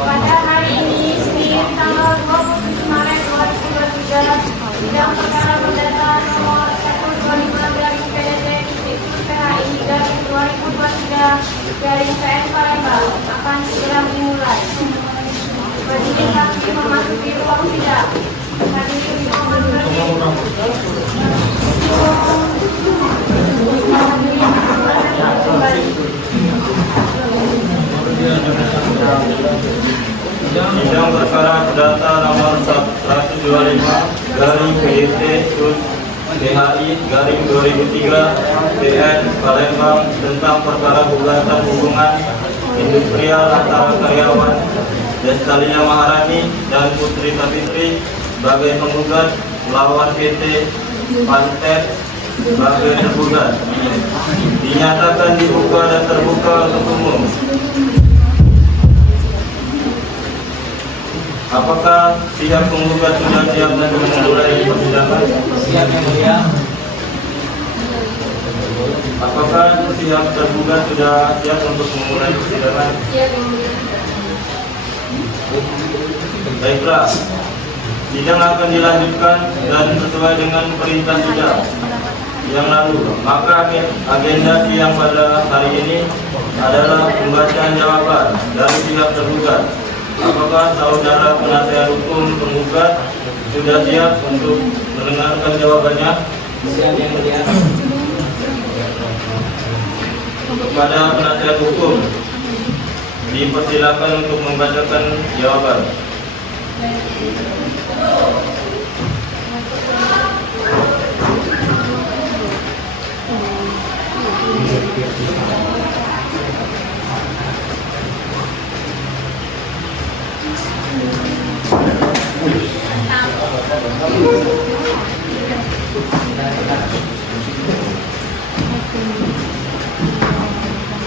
Pada hari ini, Senin tanggal 27 Maret 2023, sidang perkara perdata nomor 1/2023/PDT/PHI/2023 Palembang akan segera dimulai. Majelis hakim memasuki ruang sidang. Hadirin mohon berdiri. Sidang perkara perdata nomor 1/PHI/2003 Palembang tentang perkara gugatan hubungan industrial antara karyawan Destalia Maharani dan Putri Savitri sebagai penggugat melawan PT Pantet sebagai tergugat. Dinyatakan dibuka dan terbuka untuk umum. Apakah pihak penggugat sudah siap dan memulai persidangan? Siap, yang mulia. Apakah pihak tergugat sudah siap untuk memulai persidangan? Siap, yang mulia. Baiklah, sidang akan dilanjutkan dan sesuai dengan perintah sidang yang lalu. Maka agenda sidang pada hari ini adalah pembacaan jawaban dari pihak tergugat. Apakah saudara penasihat hukum penggugat sudah siap untuk mendengarkan jawabannya? Siap, yang mulia. Kepada penasihat hukum dipersilakan untuk membacakan jawaban.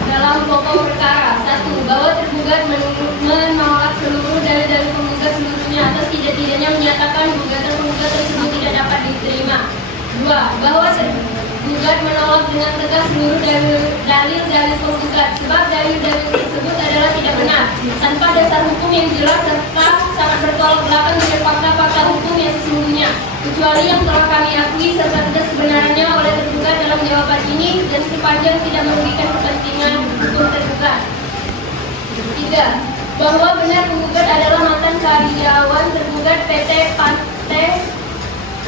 Dalam pokok perkara, 1. Bahwa tergugat menolak seluruh dalil-dalil penggugat seluruhnya atau tidak-tidaknya menyatakan gugatan penggugat tersebut tidak dapat diterima. 2. Bahwa tergugat menolak dengan tegas seluruh dalil-dalil penggugat sebab dalil-dalil tersebut adalah tidak benar, tanpa dasar hukum yang jelas serta sangat bertolak belakang dengan fakta-fakta hukum yang sesungguhnya, kecuali yang telah kami akui serta tidak sebenarnya oleh tergugat dalam jawaban ini dan sepanjang tidak merugikan kepentingan hukum tergugat. 3. Bahwa benar penggugat adalah mantan karyawan tergugat PT Pante.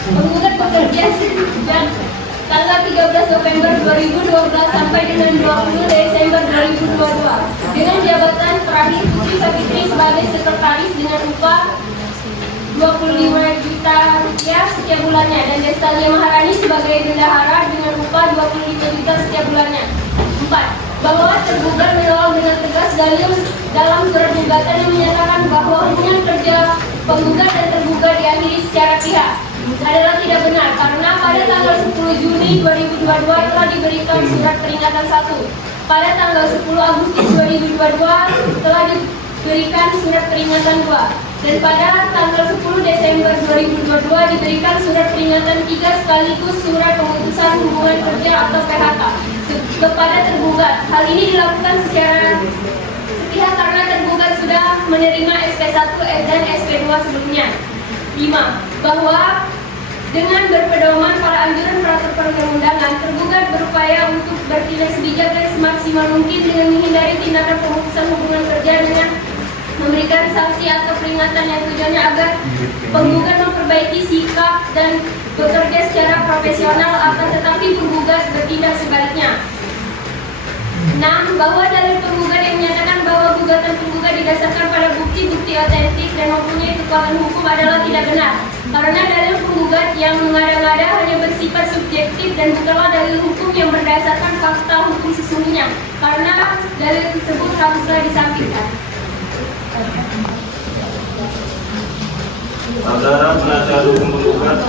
Penggugat bekerja sejak tanggal 13 November 2012 sampai dengan 20 Desember 2022 dengan jabatan terakhir Putri Savitri sebagai sekretaris dengan upah 25 juta rupiah setiap bulannya dan Destalia Maharani sebagai bendahara dengan upah 25 juta setiap bulannya. 4. Bahwa tergugat menolak dengan tegas dalil dalam surat gugatan yang menyatakan bahwa hubungan kerja penggugat dan tergugat diakhiri secara pihak adalah tidak benar karena pada tanggal 10 Juni 2022 telah diberikan surat peringatan 1. Pada tanggal 10 Agustus 2022 telah diberikan surat peringatan 2. Dan pada tanggal 10 Desember 2022 diberikan surat peringatan 3 sekaligus surat pemutusan hubungan kerja atau PHK kepada tergugat. Hal ini dilakukan secara sepihak karena tergugat sudah menerima SP1 dan SP2 sebelumnya. 5. Bahwa dengan berpedoman pada anjuran peraturan perundang-undangan, tergugat berupaya untuk bertindak sebijak dan semaksimal mungkin dengan menghindari tindakan pemutusan hubungan kerja dengan memberikan sanksi atau peringatan yang tujuannya agar penggugat memperbaiki sikap dan bekerja secara profesional, akan tetapi penggugat bertindak sebaliknya. 6. Bahwa dalil penggugat yang menyatakan bahwa gugatan penggugat didasarkan pada bukti-bukti otentik dan mempunyai kekuatan hukum adalah tidak benar, karena dalil penggugat yang mengada-ngada hanya bersifat subjektif dan bukanlah dalil hukum yang berdasarkan fakta hukum sesungguhnya, karena dalil tersebut haruslah disampingkan. Saudara penasihat hukum penggugat.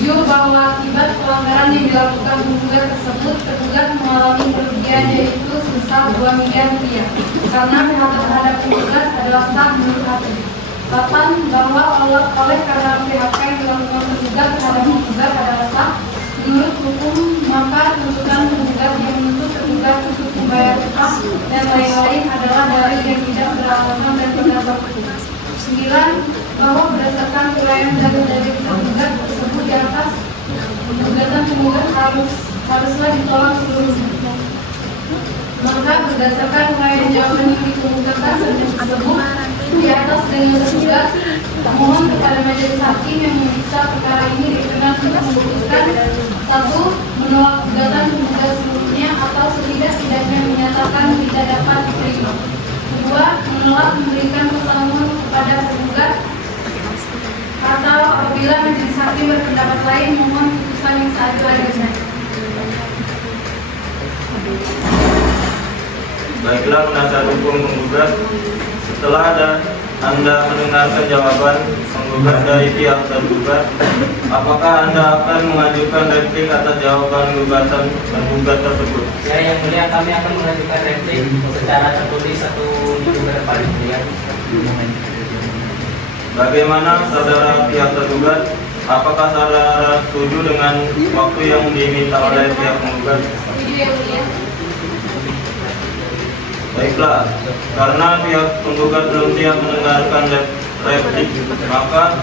7. Bahwa akibat pelanggaran yang dilakukan penggugat tersebut, tergugat mengalami kerugian yaitu sebesar 2 miliar rupiah karena PHK terhadap penggugat adalah sah menurut hakim. 8. Bahwa oleh karena PHK yang dilakukan tergugat terhadap penggugat adalah sah, Menurut hukum, maka tuntutan penggugat yang menuntut tergugat untuk membayar utang dan lain-lain adalah dalil yang tidak beralasan dan berdasar hukum. 9. Bahwa berdasarkan uraian dalil-dalil tergugat tersebut di atas, gugatan penggugat haruslah ditolak seluruhnya. Maka berdasarkan uraian jawaban yang dikemukakan tersebut di atas dengan tergugat, mohon kepada majelis hakim yang memeriksa perkara ini berkenan untuk memutuskan: 1. Menolak gugatan penggugat seluruhnya atau setidak-tidaknya menyatakan tidak dapat diterima. 2. Menolak memberikan pesangon kepada penggugat, atau apabila majelis hakim berpendapat lain, mohon putusan yang seadil-adilnya. Baiklah penasihat hukum penggugat, setelah Anda mendengarkan jawaban penggugat dari pihak tergugat, apakah Anda akan mengajukan replik atas jawaban gugatan penggugat tersebut? Ya, yang mulia, kami akan mengajukan replik secara tertulis 1 minggu ke depan, yang mulia. Bagaimana saudara pihak tergugat? Apakah saudara setuju dengan waktu yang diminta oleh pihak penggugat? Setuju yang mulia. Baiklah, karena pihak penggugat belum siap mendengarkan replik, maka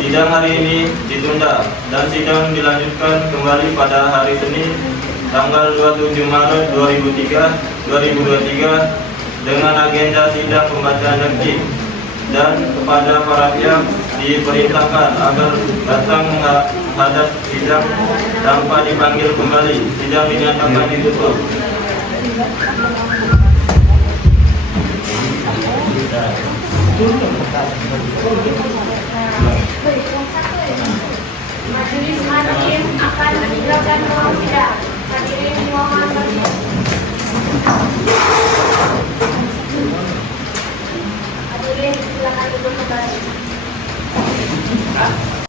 sidang hari ini ditunda dan sidang dilanjutkan kembali pada hari Senin tanggal 27 Maret 2023 dengan agenda sidang pembacaan replik, dan kepada para pihak diperintahkan agar datang menghadap sidang tanpa dipanggil kembali. Sidang dinyatakan ditutup. Majelis hakim akan meninggalkan ruang sidang. Hadirin mohon berdiri. Hadirin silakan duduk kembali.